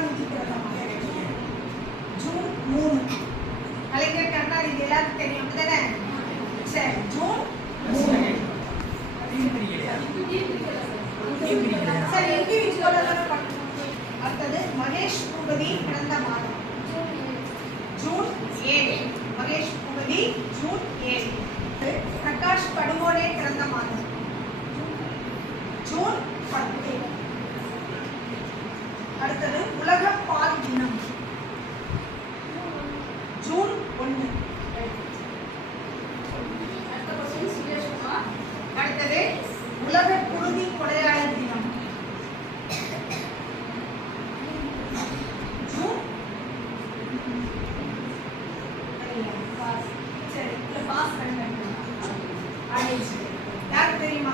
கருணாநிதி பிறந்த ஜூன் மூணு கலைஞர் கருணாநிதி எல்லாருக்கும் தெரியும் அப்படிதானே? சரி ஜூன் சரி இண்டிவிஜுவலாக அடுத்தது மகேஷ் பூபதி பிறந்த மாதம். ஜூன் ஏழு. மகேஷ் பூபதி ஜூன் ஏழு. பிரகாஷ் படுகோனே பிறந்த மாதம். ஜூன் பத்து. அடுத்தது உலக பால் தினம் ஜூன் ஒன்று அடுத்தது உலக குருதி கொலையாளர் தினம் ஜூன் சரி இல்ல பாஸ் பண்ணுங்க ஆயிடுச்சு யாருக்கு தெரியுமா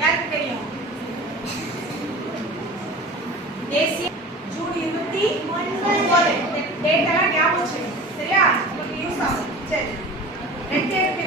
யாருக்கு தெரியும் தேசிய ஜூன் இருபத்தி ஒன்பது டேட் எல்லாம் ஞாபகம் வச்சுக்கணும். சரியா? உங்களுக்கு யூஸ் ஆகும். சரி. ரெட்டேர்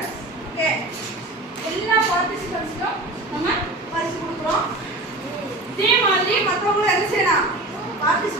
four ஓகே எல்லா பார்ட்டிசிபென்ட்ஸ்க்கும் நம்ம பரிசு கொடுக்குறோம். இதே மாதிரி மற்றவங்களும் என்ன செய்யலாம்? பார்ட்டிசிபென்ட்